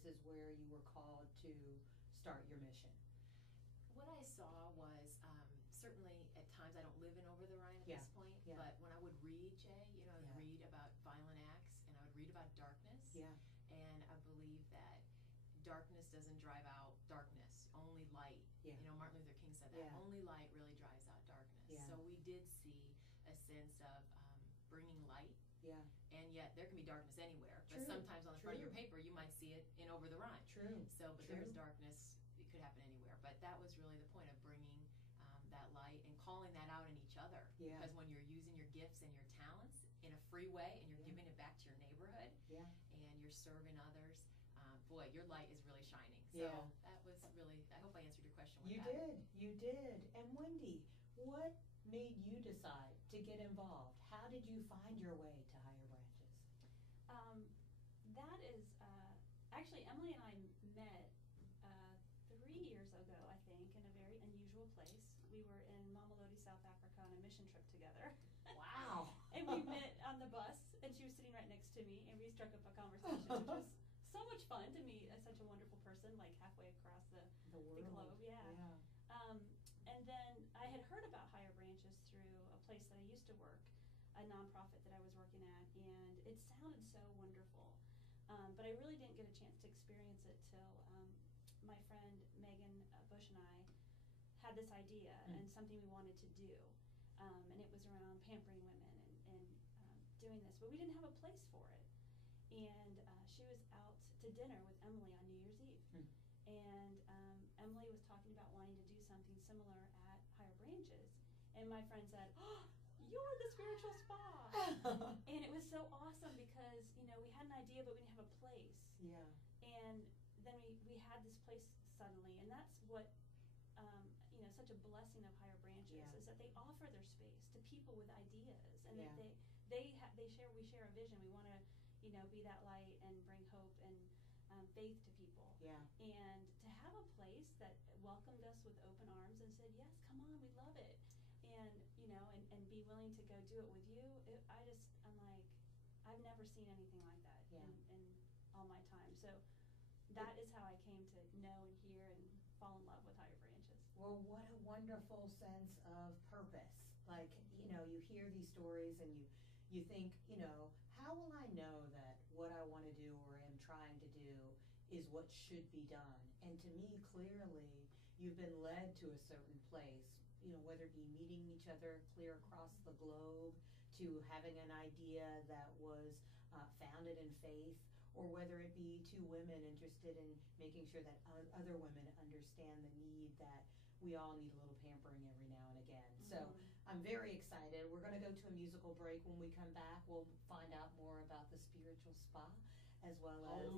this is where you were called to start your mission? What I saw was certainly at times I don't live in Over the Rhine at this point, but when I would read, Jay, I would read about violent acts and I would read about darkness. And I believe that darkness doesn't drive out darkness, only light. Martin Luther King said that. Only light really drives out darkness. So we did see a sense of bringing light. And yet there can be darkness anywhere. But sometimes on the front of your paper you might see it in Over the Rhine. But there's darkness. It could happen anywhere. But that was really the point of bringing that light and calling that out in each other. Because when you're using your gifts and your talents in a free way and you're giving it back to your neighborhood and you're serving others, boy, your light is really shining. So that was really, I hope I answered your question with that. You did. And Wendy, what made you decide to get involved? How did you find your way to Higher Branches? That is, actually Emily and I met 3 years ago, I think, in a very unusual place. We were in Mamelodi, South Africa on a mission trip together. Wow. And we met on the bus, and she was sitting right next to me, and we struck up a conversation, which was so much fun to meet such a wonderful person, like halfway across the globe. And then I had heard about Higher Branches through a place that I used to work, a nonprofit that I was working at, and it sounded so wonderful. But I really didn't get a chance to experience it till my friend Megan Bush and I had this idea and something we wanted to do. And it was around pampering women and doing this, but we didn't have a place for it. And she was out to dinner with Emily on New Year's Eve. And Emily was talking about wanting to do something similar at Higher Branches. And my friend said, "Oh, you're the spiritual spa." And it was so awesome because, we had an idea, but we didn't have a place. And then we had this place suddenly, and that's what, such a blessing of Higher Branches is that they offer their space to people with ideas, and that we share a vision. We want to, be that light and bring hope and faith to people. And to have a place that welcomed us with open arms and said, "Yes, come on, we love it," and and be willing to go do it with you. I'm like, I've never seen anything like that in all my time. So that is how I came to know and hear and fall in love with Higher Branches. Well, what a wonderful sense of purpose. Like, you hear these stories and you think, how will I know that what I want to do or am trying to do is what should be done? And to me, clearly, you've been led to a certain place, whether it be meeting each other clear across the globe, to having an idea that was founded in faith, or whether it be two women interested in making sure that other women understand the need that we all need a little pampering every now and again. So I'm very excited. We're going to go to a musical break. When we come back, we'll find out more about the spiritual spa, as well as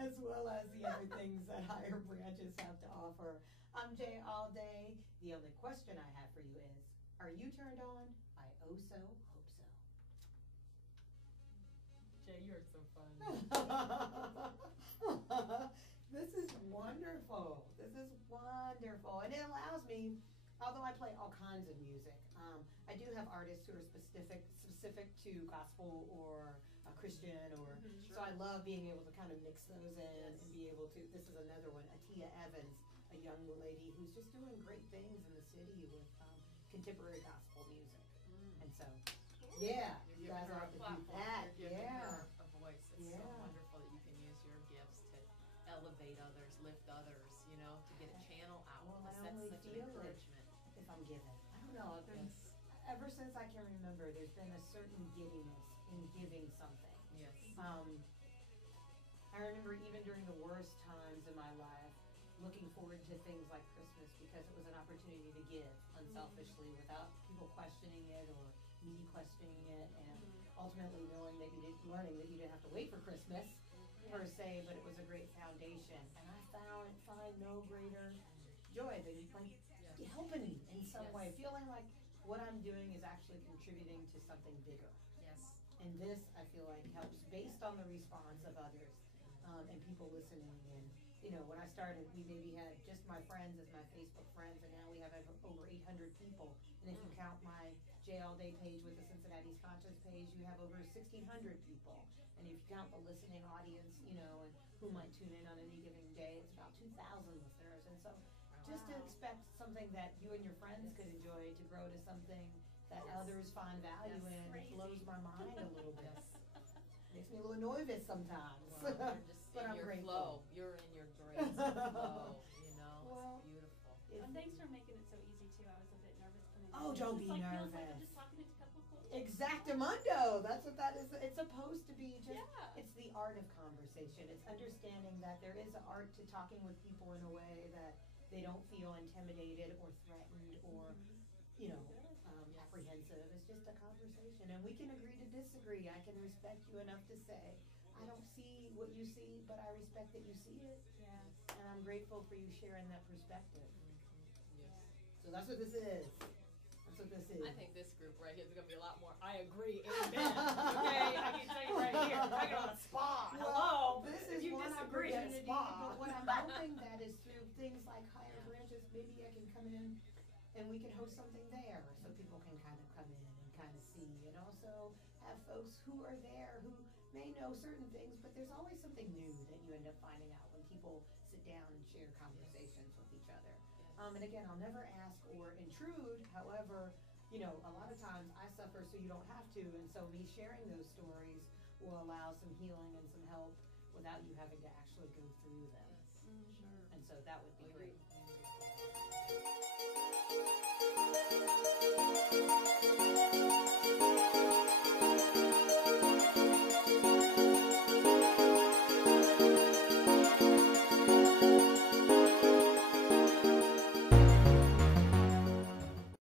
as well as the other things that Higher Branches have to offer. I'm Jay All Day. The only question I have for you is, are you turned on? I oh so hope so. Jay, you're so fun. This is wonderful. This is wonderful. And it allows me, although I play all kinds of music, I do have artists who are specific to gospel or Christian, or so I love being able to kind of mix those in and be able to. This is another one, Atia, a young lady who's just doing great things in the city with contemporary gospel music. And so, you guys are to do that. You're giving her a voice. It's so wonderful that you can use your gifts to elevate others, lift others, to get a channel out. Well, I That's only such an feel encouragement. If I'm given. I don't know. Ever since I can remember, there's been a certain giddiness in giving something. Yes. I remember even during the worst times in my life, looking forward to things like Christmas because it was an opportunity to give unselfishly without people questioning it or me questioning it, and ultimately learning that you didn't have to wait for Christmas per se, but it was a great foundation. And I find no greater joy than helping me in some way, feeling like what I'm doing is actually contributing to something bigger. Yes. And this, I feel like, helps based on the response of others and people listening. And when I started, we maybe had just my friends as my Facebook friends, and now we have over 800 people. And if you count my J All Day page with the Cincinnati's Conchus page, you have over 1,600 people. And if you count the listening audience, you know, and who might tune in on any given day, it's about 2,000 listeners. And so just to expect something that you and your friends could enjoy to grow to something that others find value in, it blows my mind a little bit. Makes me a little nervous sometimes. Well, you're just but in I'm your grateful. flow. You're in your grace flow, you know. Well, it's beautiful. And thanks for making it so easy too. I was a bit nervous coming in. Oh, don't be Feels like nervous. I'm just talking to a couple of cool Exactamundo. That's what that is. It's supposed to be just, Yeah. it's the art of conversation. It's understanding that there is an art to talking with people in a way that they don't feel intimidated or threatened or, you know, apprehensive. It's just a conversation. And we can agree to disagree. I can respect you enough to say, I don't see what you see, but I respect that you see it. Yes. And I'm grateful for you sharing that perspective. Yes. So that's what this is. That's what this is. I think this group right here is going to be a lot more, I agree, amen. Okay, I can tell you right here, I get on the spot. Hello, this if is you one disagree, opportunity, but what I'm hoping that is through things like Higher Branches, maybe I can come in and we can host something there so people can kind of come in and kind of see, and also have folks who are there who may know certain things, but there's always something new that you end up finding out when people sit down and share conversations with each other. And again, I'll never ask or intrude. However, you know, a lot of times I suffer so you don't have to, and so me sharing those stories will allow some healing and some help without you having to actually go through them. Yes, sure. And so that would be great.